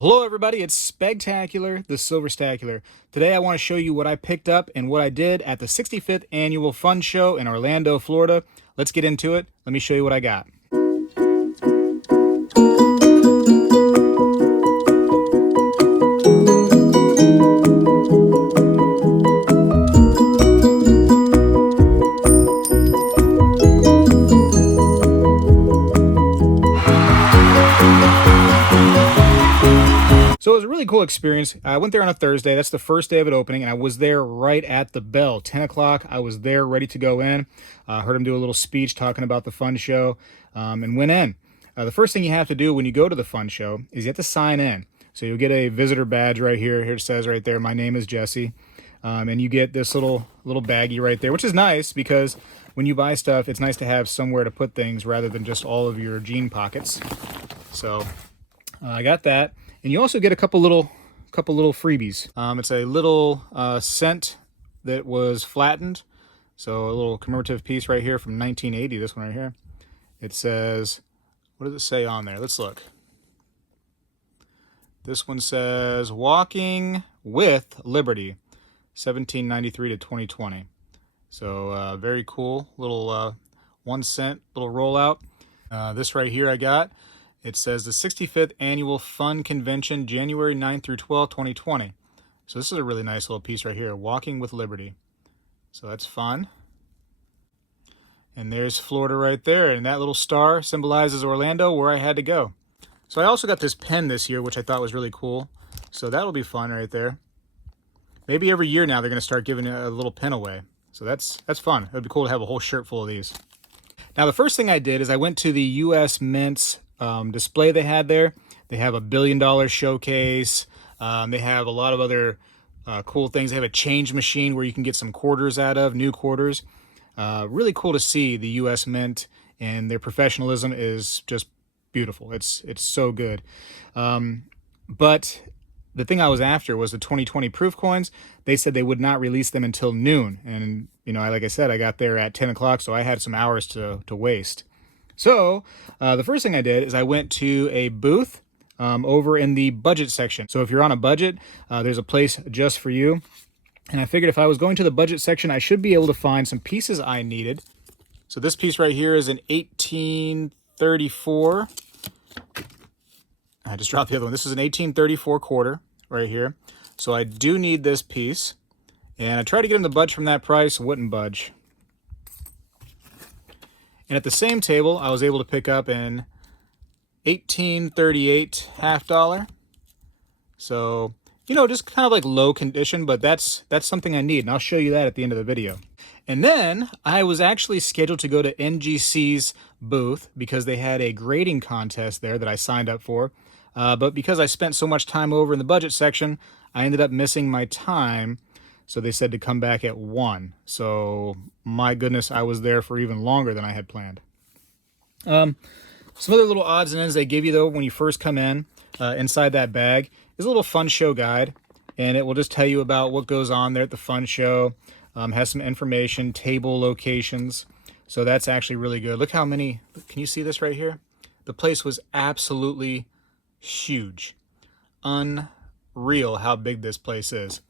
Hello everybody, it's Spegtacular, the Silverstacular. Today I want to show you what I picked up and what I did at the 65th Annual Fun Show in Orlando, Florida. Let's get into it. Let me show you what I got. So it was a really cool experience. I went there on a Thursday. That's the first day of it opening, and I was there right at the bell. 10 o'clock, I was there ready to go in. Heard him do a little speech talking about the fun show, and went in. The first thing you have to do when you go to the fun show is you have to sign in. So you'll get a visitor badge right here. Here it says right there, my name is Jesse. And you get this little baggie right there, which is nice because when you buy stuff, it's nice to have somewhere to put things rather than just all of your jean pockets. So I got that. And you also get a couple little freebies. It's a little cent that was flattened. So a little commemorative piece right here from 1980, this one right here. It says, what does it say on there? Let's look. This one says, Walking with Liberty, 1793 to 2020. So very cool, little 1 cent little rollout. This right here I got. It says the 65th Annual Fun Convention, January 9th through 12th, 2020. So this is a really nice little piece right here, Walking with Liberty. So that's fun. And there's Florida right there, and that little star symbolizes Orlando, where I had to go. So I also got this pen this year, which I thought was really cool. So that'll be fun right there. Maybe every year now they're going to start giving a little pen away. So that's fun. It would be cool to have a whole shirt full of these. Now the first thing I did is I went to the U.S. Mint's display they had there. They have a $1 billion showcase. They have a lot of other cool things. They have a change machine where you can get some quarters out of, new quarters. Really cool to see the U.S. Mint, and their professionalism is just beautiful. It's so good. But the thing I was after was the 2020 proof coins. They said they would not release them until noon. And, you know, like I said, I got there at 10 o'clock, so I had some hours to waste. So the first thing I did is I went to a booth over in the budget section. So if you're on a budget, there's a place just for you. And I figured if I was going to the budget section, I should be able to find some pieces I needed. So this piece right here is an 1834. I just dropped the other one. This is an 1834 quarter right here. So I do need this piece. And I tried to get him to budge from that price, wouldn't budge. And at the same table, I was able to pick up an 1838 half dollar. So, you know, just kind of like low condition, but that's something I need, and I'll show you that at the end of the video. And then I was actually scheduled to go to NGC's booth because they had a grading contest there that I signed up for. But because I spent so much time over in the budget section, I ended up missing my time. So they said to come back at 1. So my goodness, I was there for even longer than I had planned. Some other little odds and ends they give you though when you first come in, inside that bag is a little fun show guide, and it will just tell you about what goes on there at the fun show. Has some information, table locations. So that's actually really good. Look how many, can you see this right here? The place was absolutely huge. Unreal how big this place is.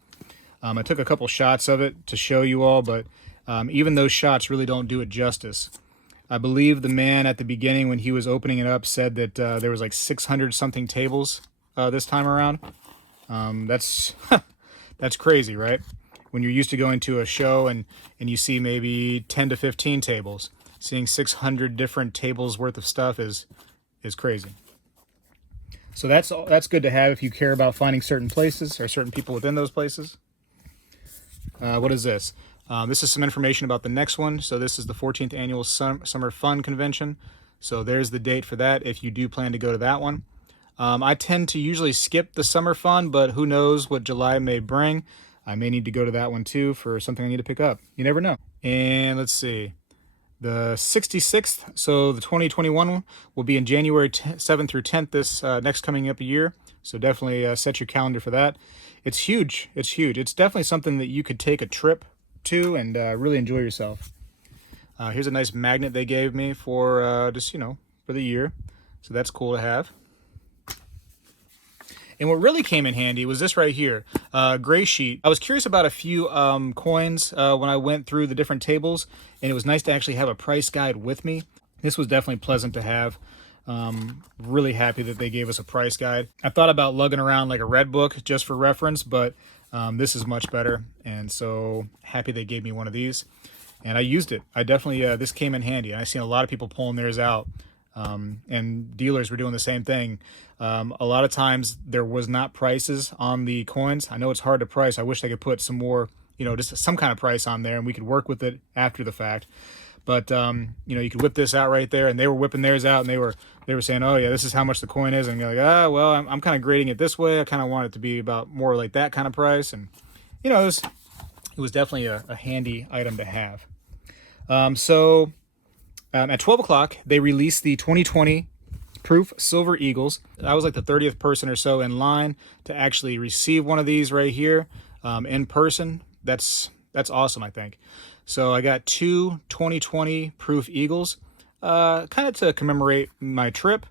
I took a couple shots of it to show you all, but even those shots really don't do it justice. I believe the man at the beginning when he was opening it up said that there was like 600 something tables this time around. That's that's crazy, right? When you're used to going to a show and you see maybe 10 to 15 tables, seeing 600 different tables worth of stuff is crazy. So that's good to have if you care about finding certain places or certain people within those places. What is this? This is some information about the next one. So this is the 14th Annual Summer Fun Convention. So there's the date for that if you do plan to go to that one. I tend to usually skip the summer fun, but who knows what July may bring. I may need to go to that one too for something I need to pick up. You never know. And let's see. The 66th, so the 2021 one, will be in January 7th through 10th this next coming up year. So definitely set your calendar for that. It's huge. It's huge. It's definitely something that you could take a trip to and really enjoy yourself. Here's a nice magnet they gave me for just, you know, for the year. So that's cool to have. And what really came in handy was this right here, gray sheet. I was curious about a few coins when I went through the different tables, and it was nice to actually have a price guide with me. This was definitely pleasant to have. Really happy that they gave us a price guide. I thought about lugging around like a red book just for reference, but this is much better, and so happy they gave me one of these. And I used it. I definitely, this came in handy. And I've seen a lot of people pulling theirs out, and dealers were doing the same thing. A lot of times there was not prices on the coins. I know it's hard to price. I wish they could put some more, just some kind of price on there, and we could work with it after the fact. But, you could whip this out right there, and they were whipping theirs out, and they were saying, oh yeah, this is how much the coin is. And you're like, well, I'm kind of grading it this way. I kind of want it to be about more like that kind of price. And, it was definitely a handy item to have. So at 12 o'clock, they released the 2020 Proof Silver Eagles. I was like the 30th person or so in line to actually receive one of these right here in person. That's awesome, I think. So I got two 2020 Proof Eagles, kind of to commemorate my trip,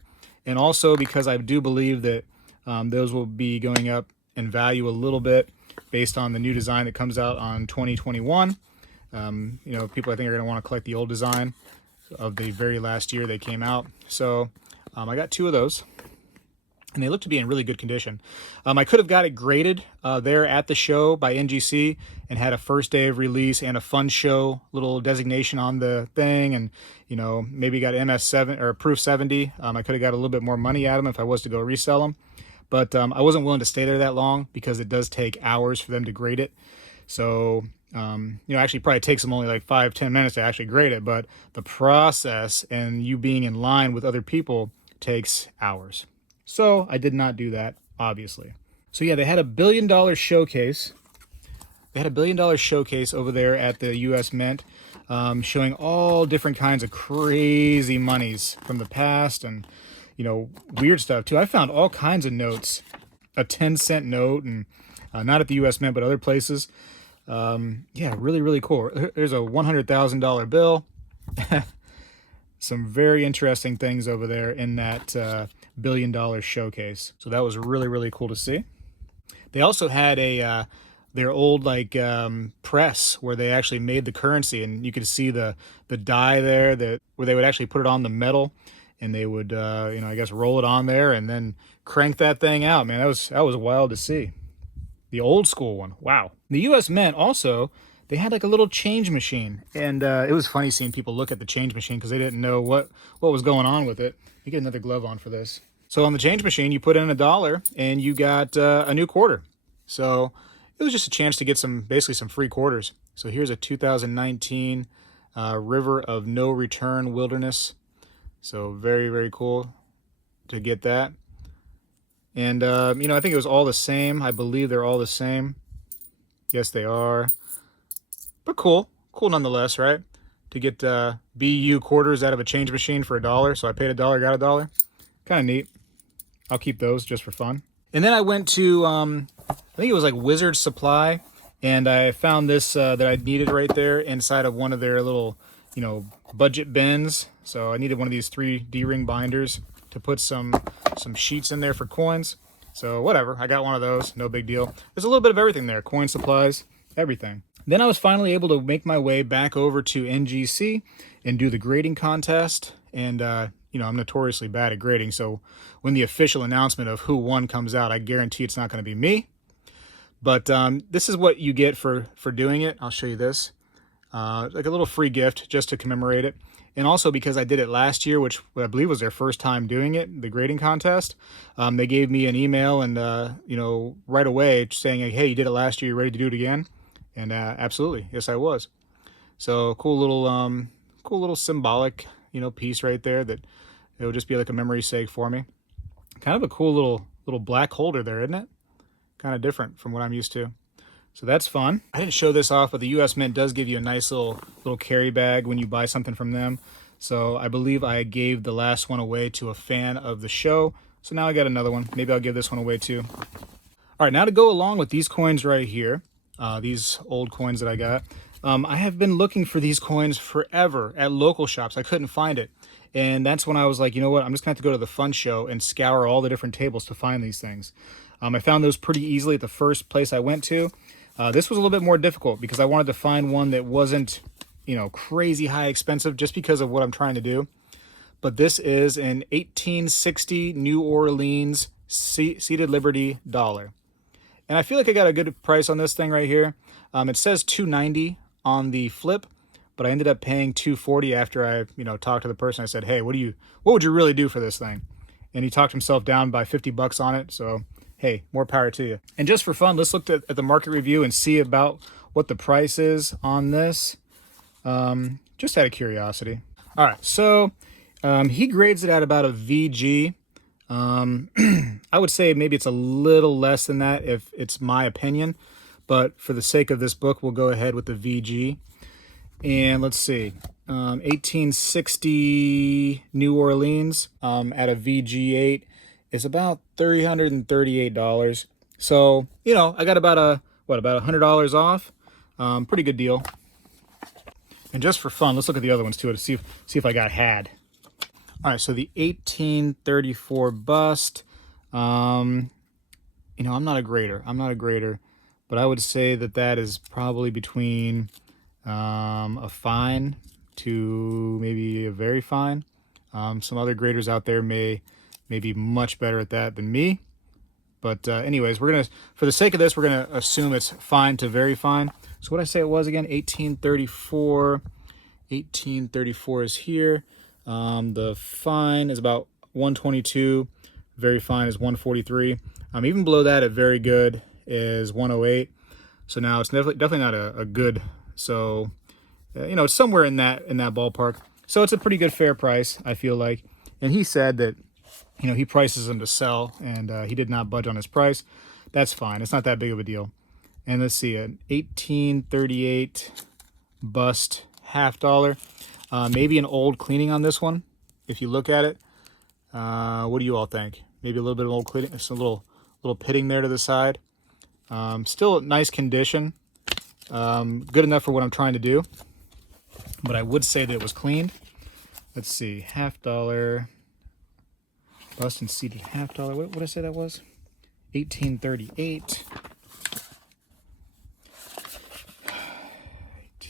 and also because I do believe that those will be going up in value a little bit based on the new design that comes out on 2021. People I think are going to want to collect the old design of the very last year they came out. So I got two of those, and they look to be in really good condition. I could have got it graded there at the show by NGC and had a first day of release and a fun show little designation on the thing, and maybe got MS7 or Proof 70. I could have got a little bit more money out of them if I was to go resell them. But I wasn't willing to stay there that long because it does take hours for them to grade it. So, actually probably takes them only like 5-10 minutes to actually grade it, but the process and you being in line with other people takes hours. So I did not do that, obviously. So yeah, they had $1 billion showcase. They had $1 billion showcase over there at the US Mint, showing all different kinds of crazy monies from the past and weird stuff too. I found all kinds of notes, a 10-cent note, and not at the US Mint, but other places. Yeah, really, really cool. There's a $100,000 bill. Some very interesting things over there in that $1 billion showcase. So that was really, really cool to see. They also had their old press where they actually made the currency, and you could see the die there where they would actually put it on the metal. And they would, I guess, roll it on there and then crank that thing out. Man, that was wild to see. The old school one. Wow. The US Mint also, they had like a little change machine. And it was funny seeing people look at the change machine because they didn't know what was going on with it. You get another glove on for this. So on the change machine, you put in $1 and you got a new quarter. So it was just a chance to get basically some free quarters. So here's a 2019 River of No Return Wilderness. So very, very cool to get that. And, I think it was all the same. I believe they're all the same. Yes, they are. But cool. Cool nonetheless, right? To get BU quarters out of a change machine for $1. So I paid $1, got $1. Kind of neat. I'll keep those just for fun. And then I went to, I think it was like Wizard Supply. And I found this that I needed right there inside of one of their little, budget bins. So I needed one of these 3D ring binders to put some sheets in there for coins. So whatever, I got one of those, no big deal. There's a little bit of everything there, coin supplies, everything. Then I was finally able to make my way back over to NGC and do the grading contest. And, I'm notoriously bad at grading. So when the official announcement of who won comes out, I guarantee it's not going to be me. But this is what you get for doing it. I'll show you this. Like a little free gift just to commemorate it. And also because I did it last year, which I believe was their first time doing it, the grading contest, they gave me an email and, right away saying, hey, you did it last year, you ready to do it again? And absolutely, yes, I was. So cool little symbolic, piece right there that it would just be like a memory's sake for me. Kind of a cool little black holder there, isn't it? Kind of different from what I'm used to. So that's fun. I didn't show this off, but the US Mint does give you a nice little carry bag when you buy something from them. So I believe I gave the last one away to a fan of the show. So now I got another one. Maybe I'll give this one away too. All right, now to go along with these coins right here, these old coins that I got. I have been looking for these coins forever at local shops. I couldn't find it. And that's when I was like, you know what, I'm just gonna have to go to the F.U.N show and scour all the different tables to find these things. I found those pretty easily at the first place I went to. This was a little bit more difficult because I wanted to find one that wasn't, you know, crazy high expensive just because of what I'm trying to do. But this is an 1860 New Orleans seated Liberty dollar. And I feel like I got a good price on this thing right here. It says $2.90 on the flip, but I ended up paying $2.40 after I, you know, talked to the person. I said, hey, what would you really do for this thing? And he talked himself down by 50 bucks on it. So, hey, more power to you. And just for fun, let's look at the market review and see about what the price is on this. Just out of curiosity. All right, so he grades it at about a VG. I would say maybe it's a little less than that if it's my opinion, but for the sake of this book, we'll go ahead with the VG. And let's see, 1860 New Orleans at a VG8 is about $338. So, you know, I got about $100 off. Pretty good deal. And just for fun, let's look at the other ones too to see if I got had. All right, so the 1834 bust. You know, I'm not a grader, but I would say that is probably between a fine to maybe a very fine. Some other graders out there may be much better at that than me. But anyways, for the sake of this, we're gonna assume it's fine to very fine. So what did I say it was again? 1834. 1834 is here. The fine is about 122. Very fine is 143. Even below that at very good is 108. So now it's definitely not a good. So you know, it's somewhere in that ballpark. So it's a pretty good fair price, I feel like. And he said that, you know, he prices them to sell, and he did not budge on his price. That's fine. It's not that big of a deal. And let's see, an 1838 bust half dollar. Maybe an old cleaning on this one, if you look at it. What do you all think? Maybe a little bit of old cleaning, just a little pitting there to the side. Still nice condition. Good enough for what I'm trying to do. But I would say that it was cleaned. Let's see, half dollar. Bust and seated half dollar. What did I say that was? 1838.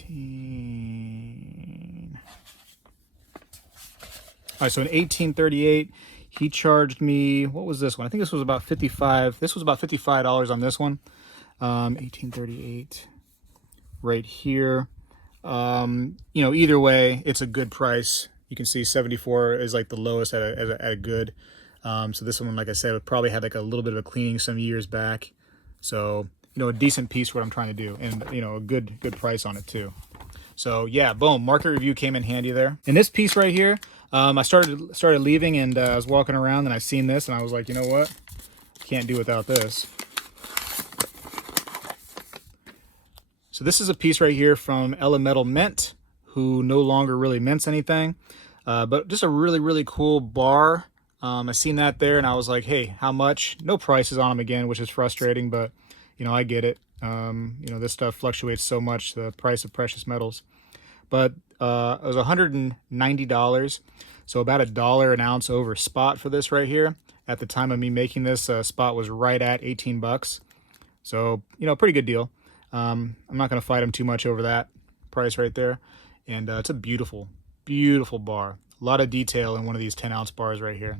18. All right, so in 1838, he charged me, what was this one? I think this was about 55. This was about $55 on this one. 1838 right here. You know, either way, it's a good price. You can see 74 is like the lowest at a good. So this one, like I said, probably had like a little bit of a cleaning some years back. So, you know, a decent piece for what I'm trying to do, and, you know, a good price on it too. So yeah, boom, market review came in handy there. And this piece right here, I started leaving, and I was walking around and I seen this, and I was like, you know what? Can't do without this. So this is a piece right here from Elemental Mint, who no longer really mints anything, but just a really cool bar. I seen that there, and I was like, hey, how much? No prices on them again, which is frustrating, but you know, I get it. You know, this stuff fluctuates so much, the price of precious metals. But it was $190, so about $1 an ounce over spot for this right here. At the time of me making this, spot was right at 18 bucks. So, you know, pretty good deal. I'm not going to fight him too much over that price right there. And it's a beautiful bar. A lot of detail in one of these 10-ounce bars right here.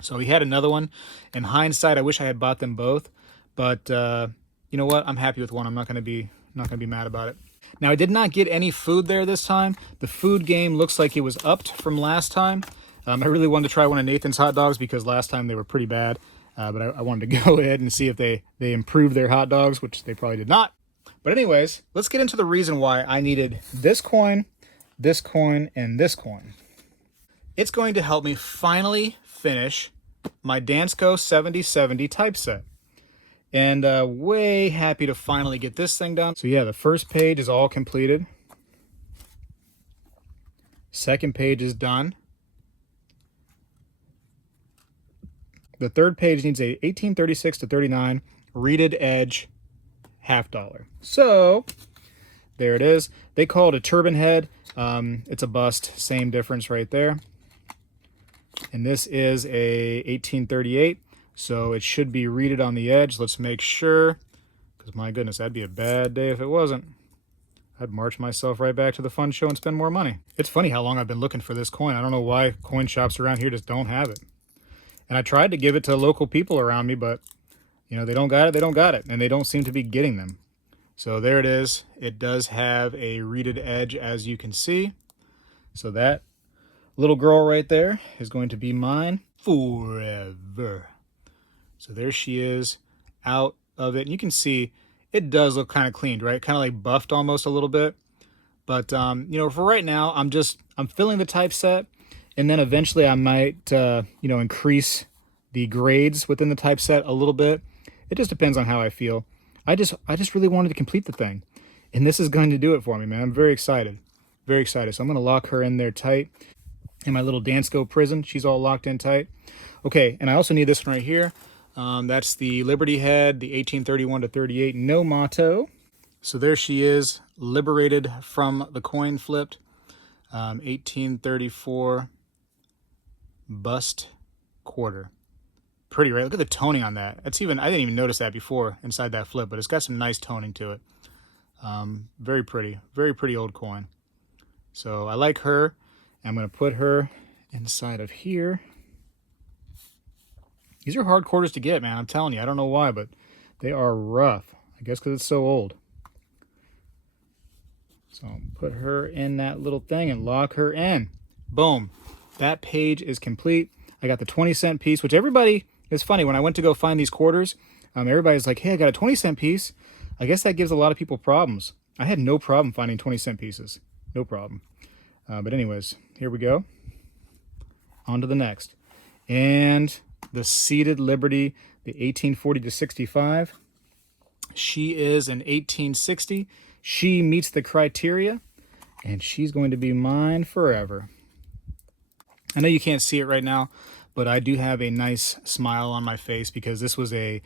So he had another one. In hindsight, I wish I had bought them both. But you know what? I'm happy with one. I'm not going to be mad about it. Now, I did not get any food there this time. The food game looks like it was upped from last time. I really wanted to try one of Nathan's hot dogs because last time they were pretty bad. But I wanted to go ahead and see if they improved their hot dogs, which they probably did not. But anyways, let's get into the reason why I needed this coin, and this coin. It's going to help me finally finish my Dansko 7070 typeset. And way happy to finally get this thing done. So yeah, the first page is all completed. Second page is done. The third page needs a 1836 to 39 reeded edge half dollar. So there it is. They call it a turban head. It's a bust, same difference right there. And this is a 1838, so it should be reeded on the edge. Let's make sure, because my goodness, that'd be a bad day if it wasn't. I'd march myself right back to the fun show and spend more money. It's funny how long I've been looking for this coin. I don't know why coin shops around here just don't have it. And I tried to give it to local people around me, but, you know, they don't got it, they don't got it, and they don't seem to be getting them. So there it is. It does have a reeded edge, as you can see. So that little girl right there is going to be mine forever. So there she is out of it. And you can see it does look kind of cleaned, right? Kind of like buffed almost a little bit. But, you know, for right now, I'm filling the typeset. And then eventually I might, you know, increase the grades within the typeset a little bit. It just depends on how I feel. I just really wanted to complete the thing. And this is going to do it for me, man. I'm very excited. Very excited. So I'm going to lock her in there tight. In my little Dansko prison, she's all locked in tight. Okay, and I also need this one right here. That's the Liberty Head, the 1831 to 38 no motto. So there she is, liberated from the coin flipped. 1834 bust quarter. Pretty, right? Look at the toning on that. That's even, I didn't even notice that before inside that flip, but it's got some nice toning to it. Very pretty old coin. So I like her. I'm going to put her inside of here. These are hard quarters to get, man. I'm telling you, I don't know why, but they are rough. I guess because it's so old. So I'll put her in that little thing and lock her in. Boom. That page is complete. I got the 20-cent piece, which everybody, it's funny, when I went to go find these quarters, everybody's like, hey, I got a 20-cent piece. I guess that gives a lot of people problems. I had no problem finding 20-cent pieces. No problem. But anyways, here we go. On to the next. And the seated Liberty, the 1840 to 65. She is an 1860. She meets the criteria, and she's going to be mine forever. I know you can't see it right now, but I do have a nice smile on my face because this was a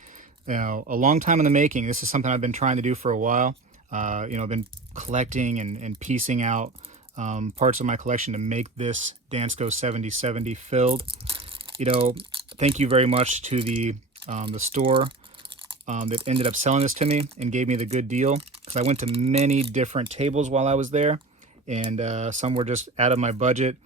long time in the making. This is something I've been trying to do for a while. I've been collecting and piecing out parts of my collection to make this Dansko 7070 filled. You know, thank you very much to the store that ended up selling this to me and gave me the good deal, because I went to many different tables while I was there, and some were just out of my budget.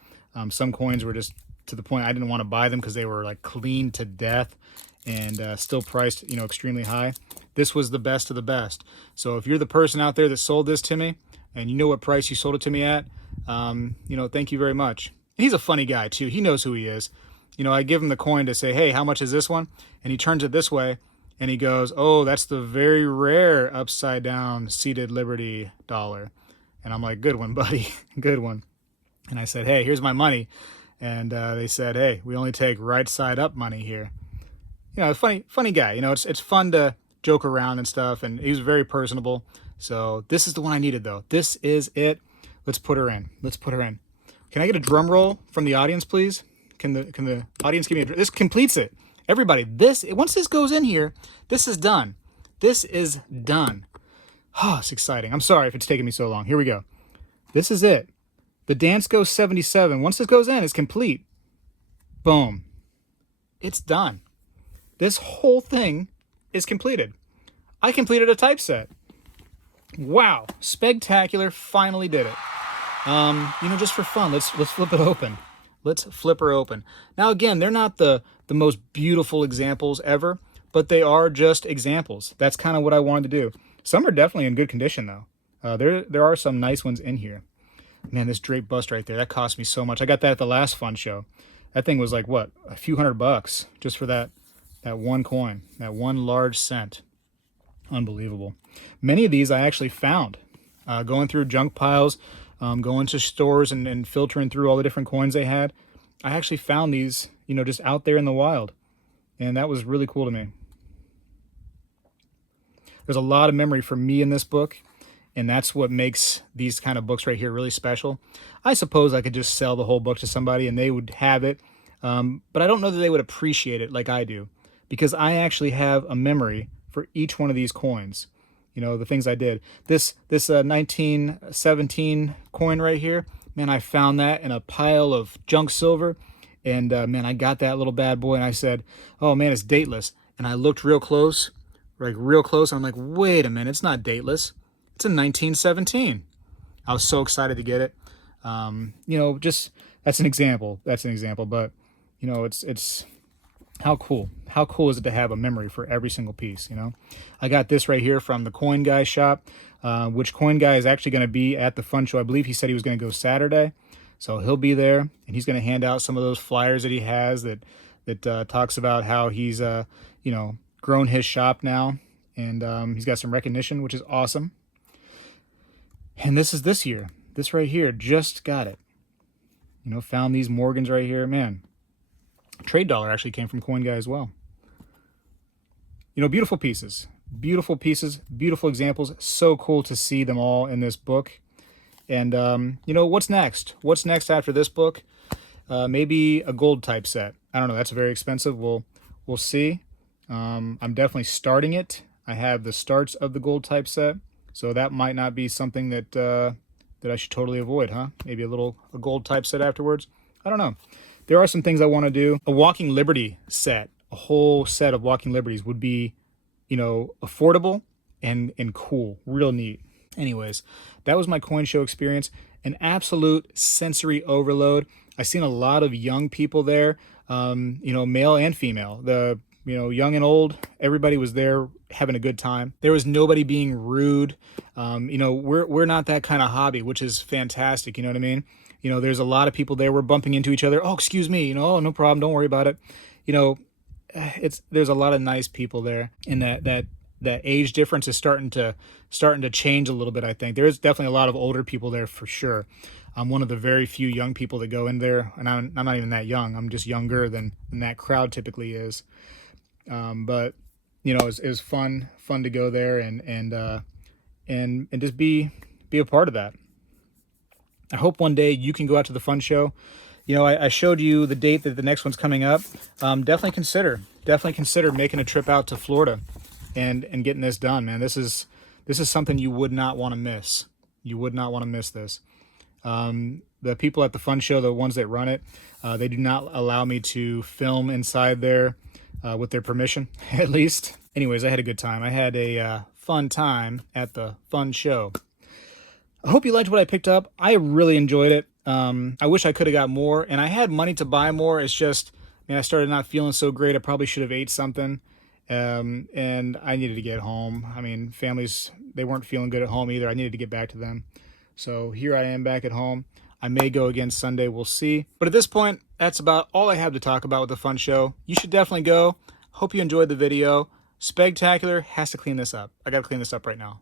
Some coins were just to the point I didn't want to buy them because they were like clean to death and still priced, you know, extremely high. This was the best of the best. So if you're the person out there that sold this to me and you know what price you sold it to me at, you know, thank you very much. And he's a funny guy too. He knows who he is. You know, I give him the coin to say, hey, how much is this one? And he turns it this way and he goes, oh, that's the very rare upside down seated Liberty dollar. And I'm like, good one, buddy. Good one. And I said, hey, here's my money. And they said, hey, we only take right side up money here. You know, funny guy. You know, it's fun to joke around and stuff. And he's very personable. So this is the one I needed, though. This is it. Let's put her in. Let's put her in. Can I get a drum roll from the audience, please? Can the audience give me a... This completes it. Everybody, once this goes in here, this is done. This is done. Oh, it's exciting. I'm sorry if it's taking me so long. Here we go. This is it. The Dansko 77, once this goes in, is complete. Boom. It's done. This whole thing is completed. I completed a typeset. Wow. Spegtacular finally did it. You know, just for fun, let's flip it open. Let's flip her open. Now, again, they're not the most beautiful examples ever, but they are just examples. That's kind of what I wanted to do. Some are definitely in good condition, though. There are some nice ones in here. Man, this drape bust right there, that cost me so much. I got that at the last fun show. That thing was like, what, a few $100 just for that one coin, that one large cent. Unbelievable. Many of these I actually found going through junk piles, going to stores and filtering through all the different coins they had. I actually found these, you know, just out there in the wild. And that was really cool to me. There's a lot of memory for me in this book. And that's what makes these kind of books right here really special. I suppose I could just sell the whole book to somebody and they would have it. But I don't know that they would appreciate it like I do. Because I actually have a memory for each one of these coins. You know, the things I did. This 1917 coin right here, man, I found that in a pile of junk silver. And man, I got that little bad boy and I said, oh man, it's dateless. And I looked real close, like real close. And I'm like, wait a minute, it's not dateless. It's a 1917. I was so excited to get it. You know, just that's an example. That's an example. But you know, it's how cool. How cool is it to have a memory for every single piece? You know, I got this right here from the Coin Guy shop, which Coin Guy is actually going to be at the Fun Show. I believe he said he was going to go Saturday, so he'll be there and he's going to hand out some of those flyers that he has that talks about how he's you know, grown his shop now, and he's got some recognition, which is awesome. And this is this year. This right here, just got it. You know, found these Morgans right here. Man, Trade Dollar actually came from Coin Guy as well. You know, beautiful pieces. Beautiful pieces, beautiful examples. So cool to see them all in this book. And, you know, what's next? What's next after this book? Maybe a gold type set. I don't know. That's very expensive. We'll see. I'm definitely starting it. I have the starts of the gold type set. So that might not be something that that I should totally avoid, huh? Maybe a gold type set afterwards. I don't know. There are some things I want to do. A Walking Liberty set, a whole set of Walking Liberties would be, you know, affordable and cool, real neat. Anyways, that was my coin show experience. An absolute sensory overload. I seen a lot of young people there, you know, male and female. You know, young and old, everybody was there having a good time. There was nobody being rude. You know, we're not that kind of hobby, which is fantastic. You know what I mean? You know, there's a lot of people there. We're bumping into each other. Oh, excuse me. You know, oh, no problem. Don't worry about it. You know, there's a lot of nice people there, and that age difference is starting to change a little bit. I think there is definitely a lot of older people there for sure. I'm one of the very few young people that go in there, and I'm not even that young. I'm just younger than that crowd typically is. But you know, it was fun to go there and just be a part of that. I hope one day you can go out to the Fun Show. You know, I showed you the date that the next one's coming up. Definitely consider making a trip out to Florida and getting this done, man. This is something you would not want to miss. You would not want to miss this. The people at the Fun Show, the ones that run it, they do not allow me to film inside there with their permission, at least. Anyways, I had a good time. I had a fun time at the Fun Show. I hope you liked what I picked up. I really enjoyed it. I wish I could have got more, and I had money to buy more. It's just, man, I started not feeling so great. I probably should have ate something, and I needed to get home. I mean, families, they weren't feeling good at home either. I needed to get back to them. So here I am back at home. I may go again Sunday. We'll see. But at this point, that's about all I have to talk about with the Fun Show. You should definitely go. Hope you enjoyed the video. Spegtacular has to clean this up. I got to clean this up right now.